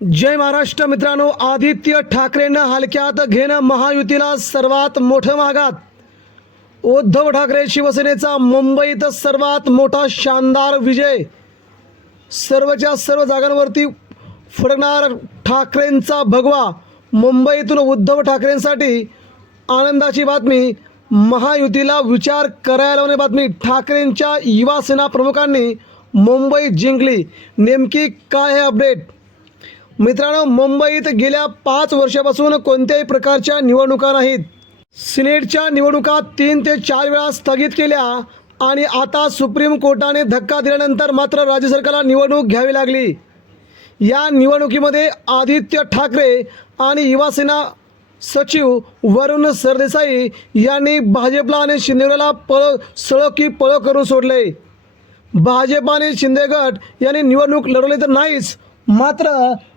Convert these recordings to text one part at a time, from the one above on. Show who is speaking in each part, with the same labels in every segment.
Speaker 1: जय महाराष्ट्र मित्रांनो आदित्य ठाकरेंना हलक्यात घेणं महायुतीला सर्वात मोठं मागात उद्धव ठाकरे शिवसेनेचा मुंबईत सर्वात मोठा शानदार विजय. सर्वच्या सर्व जागांवरती फडणार ठाकरेंचा भगवा. मुंबईतून उद्धव ठाकरेंसाठी आनंदाची बातमी महायुतीला विचार करायला लावणे बातमी ठाकरेंच्या युवा सेना प्रमुखांनी मुंबई जिंकली. नेमकी काय आहे अपडेट? मित्रांनो मुंबईत गेल्या पाच वर्षापासून कोणत्याही प्रकारच्या निवडणुका नाहीत. सिनेटच्या निवडणुका तीन ते चार वेळा स्थगित केल्या आणि आता सुप्रीम कोर्टाने धक्का दिल्यानंतर मात्र राज्य सरकारला निवडणूक घ्यावी लागली. या निवडणुकीमध्ये आदित्य ठाकरे आणि युवासेना सचिव वरुण सरदेसाई यांनी भाजपला आणि शिंदेगडला पळ सळ की पळ करून सोडले. भाजप आणि शिंदे गट यांनी निवडणूक लढवली तर नाहीच मात्र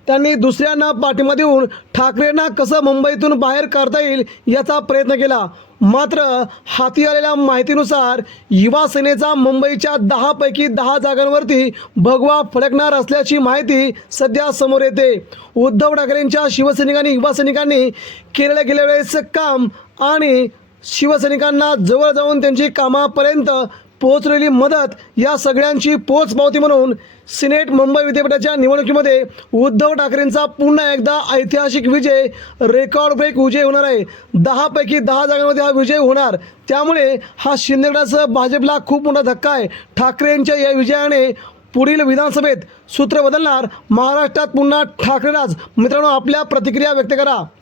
Speaker 1: त्यांनी दुसऱ्यांना पाठिंबा देऊन ठाकरेंना कसं मुंबईतून बाहेर काढता येईल याचा प्रयत्न केला. मात्र हाती आलेल्या माहितीनुसार युवा सेनेचा मुंबईच्या दहापैकी दहा जागांवरती भगवा फडकणार असल्याची माहिती सध्या समोर येते. उद्धव ठाकरेंच्या शिवसैनिकांनी युवा सैनिकांनी केलेल्या गेल्या वेळेस काम आणि शिवसैनिकांना जवळ जाऊन त्यांची कामापर्यंत पोहोचलेली मदत या सगळ्यांची पोचपावती म्हणून सिनेट मुंबई विद्यापीठाच्या निवडणुकीमध्ये उद्धव ठाकरेंचा पुन्हा एकदा ऐतिहासिक विजय रेकॉर्ड ब्रेक विजय होणार आहे. दहापैकी दहा जागांमध्ये हा विजय होणार. त्यामुळे हा शिंदेगडासह भाजपला खूप मोठा धक्का आहे. ठाकरेंच्या या विजयाने पुढील विधानसभेत सूत्र बदलणार. महाराष्ट्रात पुन्हा ठाकरेलाच मित्रांनो आपल्या प्रतिक्रिया व्यक्त करा.